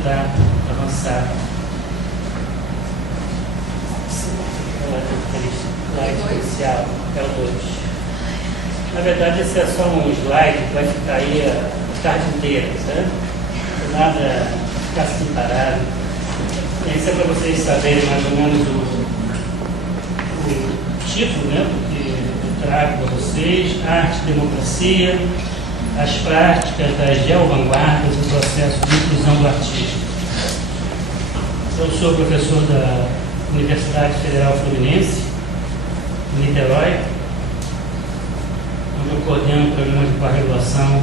tentar avançar. Slide inicial, é o 2. Na verdade, esse é só um slide que vai ficar aí a tarde inteira, certo? Nada ficar assim parado. Isso é para vocês saberem mais ou menos o título, né, que eu trago para vocês: Arte e Democracia, as práticas das geovanguardas e o processo de inclusão do artista. Eu sou professor da Universidade Federal Fluminense, em Niterói, onde eu coordeno o programa de pós-graduação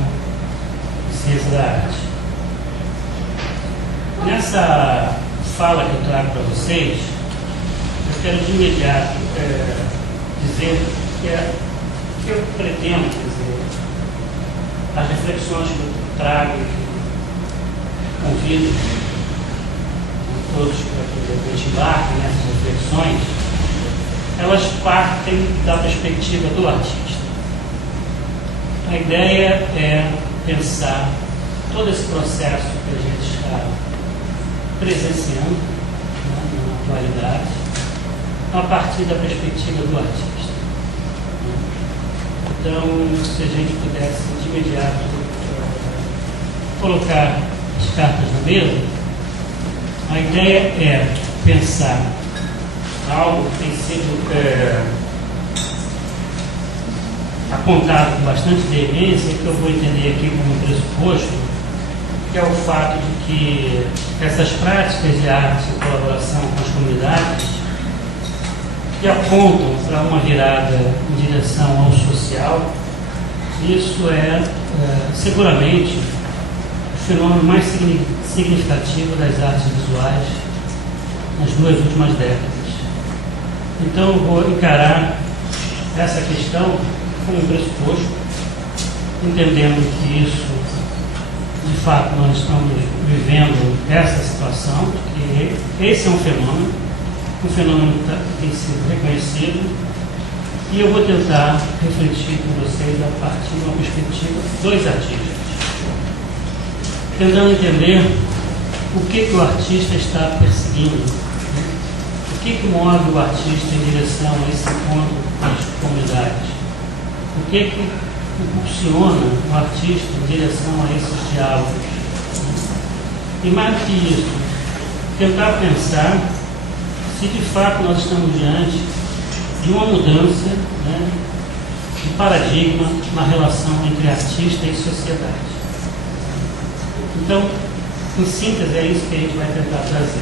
em Ciência da Arte. Nessa fala que eu trago para vocês, eu quero de imediato dizer que eu pretendo, as reflexões que eu trago e que convido todos para que a gente embarque nessas reflexões, elas partem da perspectiva do artista. A ideia é pensar todo esse processo que a gente está presenciando, né, na atualidade, a partir da perspectiva do artista. Então, se a gente pudesse de imediato colocar as cartas na mesa, a ideia é pensar algo que tem sido apontado com bastante veemência, que eu vou entender aqui como um pressuposto, que é o fato de que essas práticas de arte e colaboração com as comunidades que apontam para uma virada em direção ao social, isso é seguramente o fenômeno mais significativo das artes visuais nas 2 últimas décadas. Então eu vou encarar essa questão como um pressuposto, entendendo que isso, de fato, nós estamos vivendo essa situação, que esse é um fenômeno que tem sido reconhecido, e eu vou tentar refletir com vocês a partir de uma perspectiva dos artistas, tentando entender o que o artista está perseguindo, né? O que move o artista em direção a esse encontro com as comunidades, o que impulsiona o artista em direção a esses diálogos, e mais do que isso, tentar pensar se de fato nós estamos diante de uma mudança, né, de paradigma na relação entre artista e sociedade. Então, em síntese, é isso que a gente vai tentar trazer.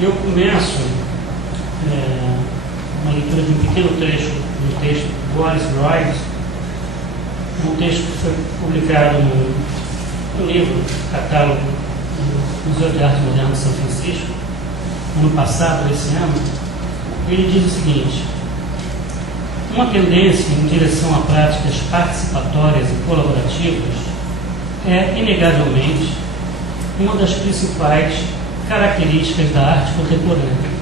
Eu começo uma leitura de um pequeno trecho do texto de Boris Royce, um texto que foi publicado no livro Catálogo do Museu de Arte Moderna de São Francisco, ano passado, esse ano. Ele diz o seguinte: uma tendência em direção a práticas participatórias e colaborativas é, inegavelmente, uma das principais características da arte contemporânea.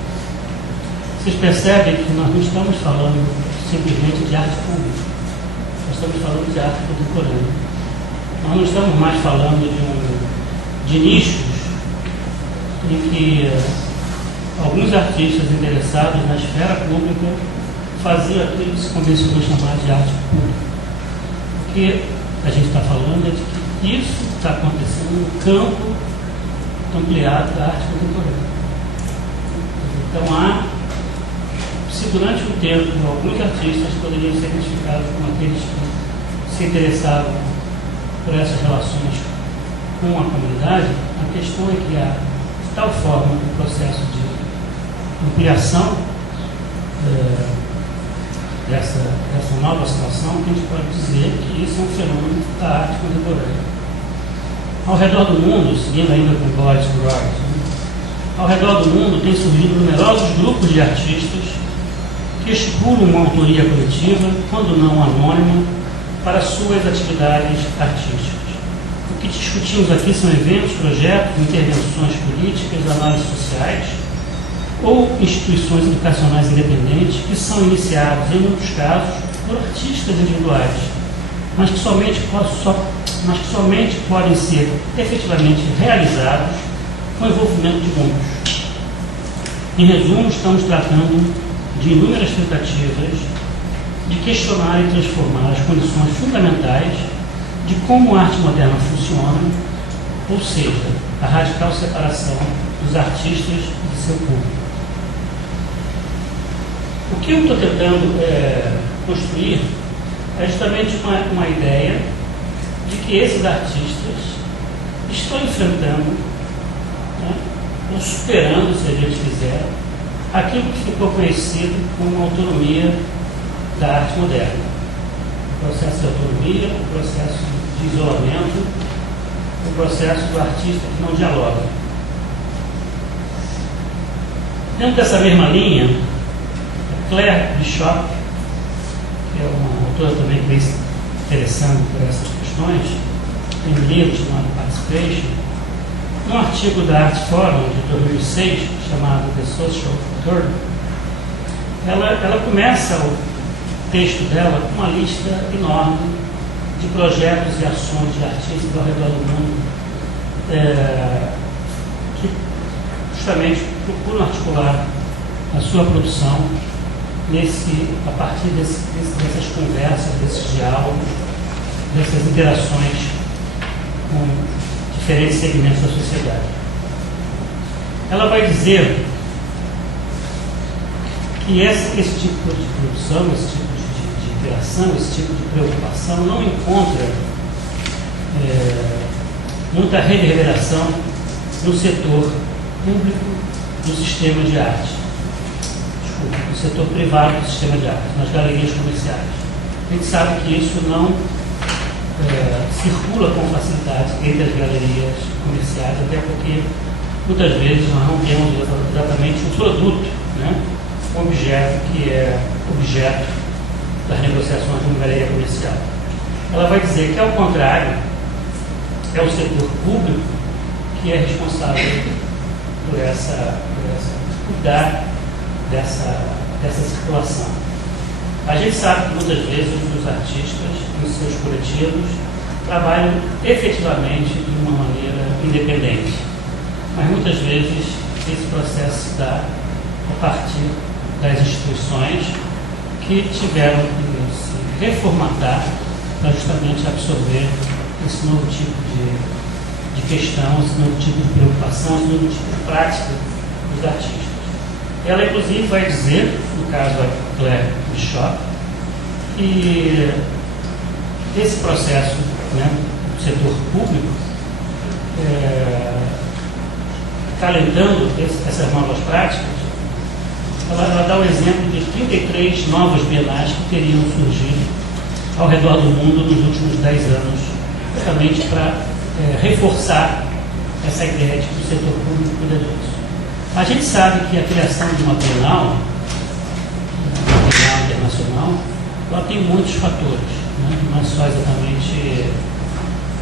Vocês percebem que nós não estamos falando simplesmente de arte pública, nós estamos falando de arte contemporânea. Nós não estamos mais falando de nichos em que alguns artistas interessados na esfera pública faziam aquilo que se convencionou chamar de arte pública. O que a gente está falando é de que isso está acontecendo no campo ampliado da arte contemporânea. Então, se durante um tempo alguns artistas poderiam ser identificados como aqueles que se interessavam por essas relações com a comunidade, a questão é que há de tal forma um processo de ampliação dessa nova situação que a gente pode dizer que isso é um fenômeno da arte contemporânea. Ao redor do mundo, seguindo ainda com Boris Royce, ao redor do mundo tem surgido numerosos grupos de artistas que estipulam uma autoria coletiva, quando não anônima, para suas atividades artísticas. O que discutimos aqui são eventos, projetos, intervenções políticas, análises sociais ou instituições educacionais independentes que são iniciados, em muitos casos, por artistas individuais, mas que somente podem ser efetivamente realizados com o envolvimento de muitos. Em resumo, estamos tratando de inúmeras tentativas de questionar e transformar as condições fundamentais de como a arte moderna funciona, ou seja, a radical separação dos artistas de seu público. O que eu estou tentando construir é justamente uma ideia de que esses artistas estão enfrentando, né, ou superando, se a gente quiser, aquilo que ficou conhecido como autonomia da arte moderna. O processo de autonomia, o processo de isolamento, o processo do artista que não dialoga. Dentro dessa mesma linha, Claire Bishop, que é uma autora também que vem se interessando por essas questões, tem um livro chamado Participation, num artigo da Art Forum de 2006, chamado The Social Turn, ela começa o texto dela com uma lista enorme de projetos e ações de artistas ao redor do mundo que justamente procuram articular a sua produção a partir dessas conversas, desses diálogos, dessas interações com diferentes segmentos da sociedade. Ela vai dizer que esse tipo de produção, esse tipo de interação, esse tipo de preocupação não encontra muita reverberação no setor público do sistema de arte. No setor privado do sistema de arte, nas galerias comerciais. A gente sabe que isso não circula com facilidade entre as galerias comerciais, até porque muitas vezes nós não temos exatamente um produto, né, um objeto que é objeto das negociações de uma galeria comercial. Ela vai dizer que, ao contrário, é o setor público que é responsável por cuidar dessa circulação. A gente sabe que muitas vezes os artistas, em seus coletivos, trabalham efetivamente de uma maneira independente, mas muitas vezes esse processo se dá a partir das instituições que tiveram que se reformatar para justamente absorver esse novo tipo de questão, esse novo tipo de preocupação, esse novo tipo de prática dos artistas. Ela, inclusive, vai dizer, no caso da Claire Bishop, que esse processo, né, do setor público, calentando essas novas práticas, ela dá o exemplo de 33 novas bienais que teriam surgido ao redor do mundo nos últimos 10 anos, justamente para reforçar essa ideia de que o setor público cuida disso. A gente sabe que a criação de uma bienal internacional, ela tem muitos fatores, né? Não é só exatamente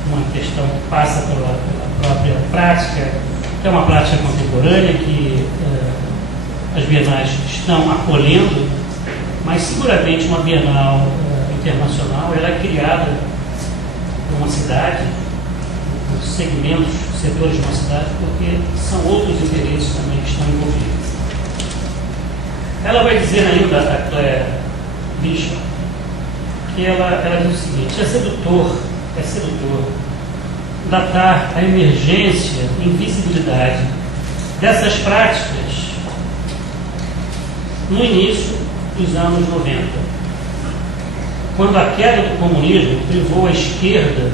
uma questão que passa pela própria prática, que é uma prática contemporânea que as bienais estão acolhendo, mas seguramente uma bienal internacional ela é criada por uma cidade, por segmentos, setores de uma cidade, porque são outros interesses também que estão envolvidos. Ela vai dizer ainda, a Claire Bishop, que ela diz o seguinte: é sedutor datar a emergência, invisibilidade dessas práticas no início dos anos 90, quando a queda do comunismo privou a esquerda